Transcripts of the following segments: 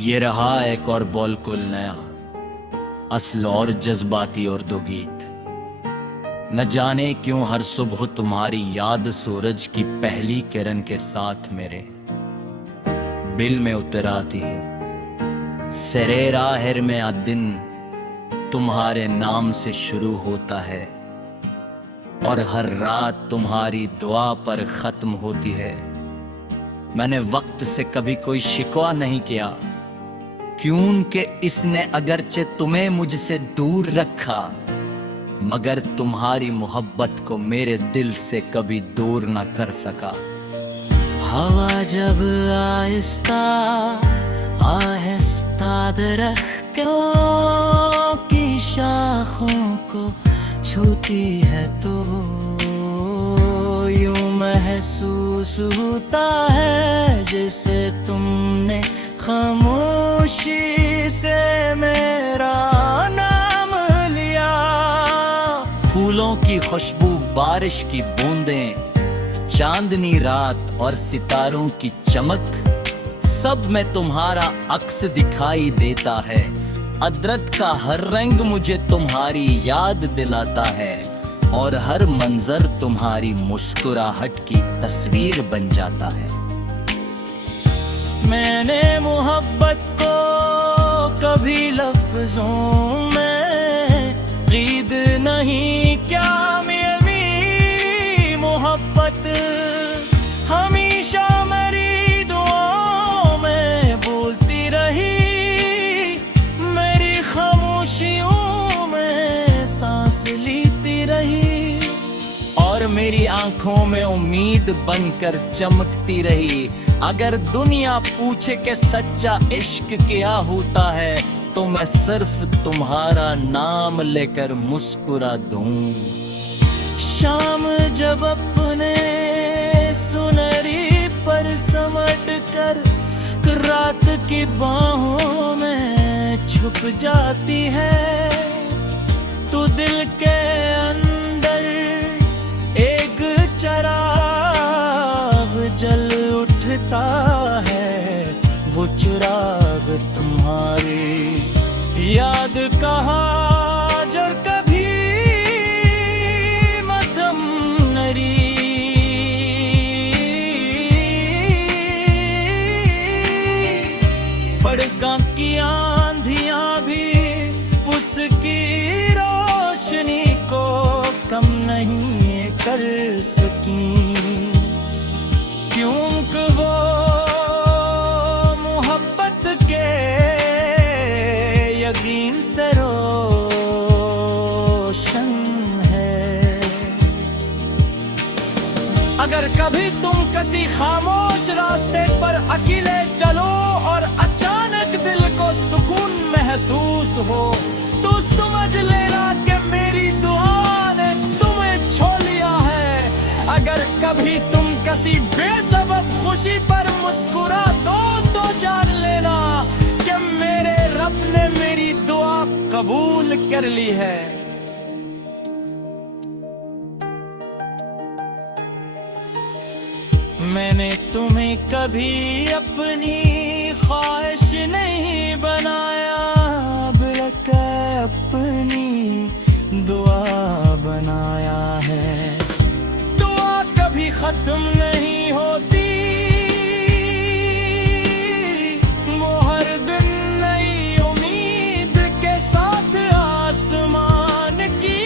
ये रहा एक और बिल्कुल नया असल और जज्बाती उर्दू गीत। न जाने क्यों हर सुबह तुम्हारी याद सूरज की पहली किरण के साथ मेरे दिल में उतर आती है। सरे राहर में आ दिन तुम्हारे नाम से शुरू होता है और हर रात तुम्हारी दुआ पर खत्म होती है। मैंने वक्त से कभी कोई शिकवा नहीं किया, क्यों कि इसने अगरचे तुम्हें मुझसे दूर रखा, मगर तुम्हारी मोहब्बत को मेरे दिल से कभी दूर न कर सका। हवा जब आहिस्ता आहिस्ता दरख्तों की शाखों को छूती है तो यूं महसूस होता है जैसे तुमने खामोशी से मेरा नाम लिया। फूलों की खुशबू, बारिश की बूंदें, चांदनी रात और सितारों की चमक, सब में तुम्हारा अक्स दिखाई देता है। अदरक का हर रंग मुझे तुम्हारी याद दिलाता है और हर मंजर तुम्हारी मुस्कुराहट की तस्वीर बन जाता है। मैंने मोहब्बत को कभी लफ्जों में क़ीद नहीं क्या मेरी मोहब्बत हमेशा मेरी दुआओं में बोलती रही, मेरी खामोशियों में सांस लेती रही और मेरी आंखों में उम्मीद बनकर चमकती रही। अगर दुनिया पूछे कि सच्चा इश्क क्या होता है तो मैं सिर्फ तुम्हारा नाम लेकर मुस्कुरा दूं। शाम जब अपने सुनहरी पर समट कर रात की बाहों में छुप जाती है, तो दिल के अंदर एक चिराग जल उठता है, वो चिराग तुम्हारी याद कहा जो कभी मध्यम नरी। पड़गा की आंधियां भी उसकी रोशनी को कम नहीं कर सकी, क्योंकि वो मोहब्बत के यकीन से रोशन है। अगर कभी तुम किसी खामोश रास्ते पर अकेले चलो और अचानक दिल को सुकून महसूस हो तो समझ लेना कि मेरी दुआ ने तुम्हें छो लिया है। अगर कभी तुम किसी बेसबब खुशी पर मुस्कुरा दो तो जान लेना कि मेरे रब ने मेरी दुआ कबूल कर ली है। मैंने तुम्हें कभी अपनी ख्वाहिश नहीं बनाया, बल्कि अपनी दुआ बनाया है। दुआ कभी खत्म नहीं होती, वो हर दिन नई उम्मीद के साथ आसमान की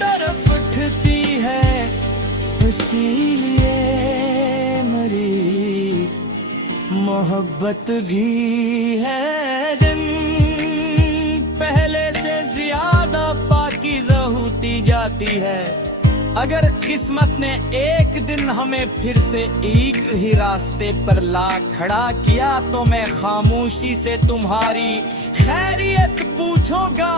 तरफ उठती है। इसीलिए मेरी मोहब्बत भी है दिन पहले से ज्यादा पाकीज़ा होती जाती है। अगर किस्मत ने एक दिन हमें फिर से एक ही रास्ते पर ला खड़ा किया तो मैं खामोशी से तुम्हारी खैरियत पूछूंगा।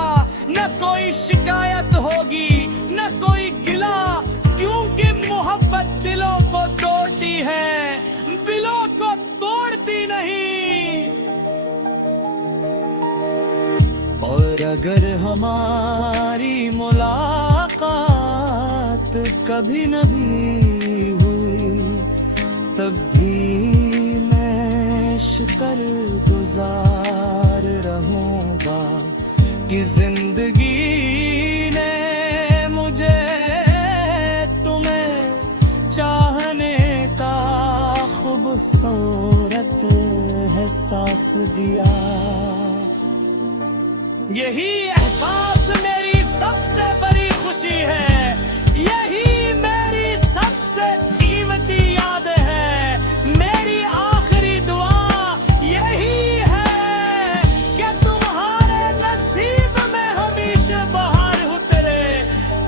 न कोई शिकायत होगी न कोई गिला, क्योंकि मोहब्बत दिलों को तोड़ती है, दिलों को तोड़ती नहीं। और अगर हमारी मुलाकात कभी न भी हुई तब भी मैं कर गुजार रहूंगा कि जिंदगी ने मुझे तुम्हें चाहने का खूबसूरत एहसास दिया। यही एहसास मेरी सबसे बड़ी खुशी है, यही मेरी सबसे कीमती याद है। मेरी आखिरी दुआ यही है कि तुम्हारे नसीब में हमेशा बहार उतरे,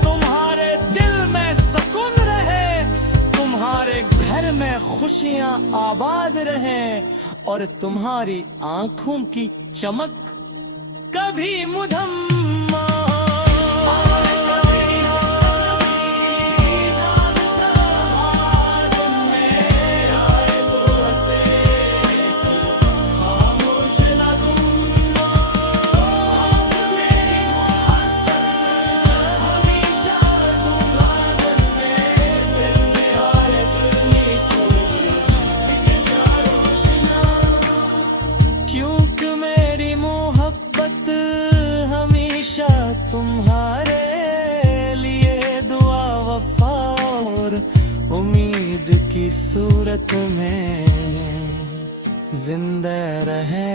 तुम्हारे दिल में सुकून रहे, तुम्हारे घर में खुशियां आबाद रहें और तुम्हारी आंखों की चमक कभी मुधम्मा तुम्हारे लिए दुआ वफा और उम्मीद की सूरत में जिंदा रहे।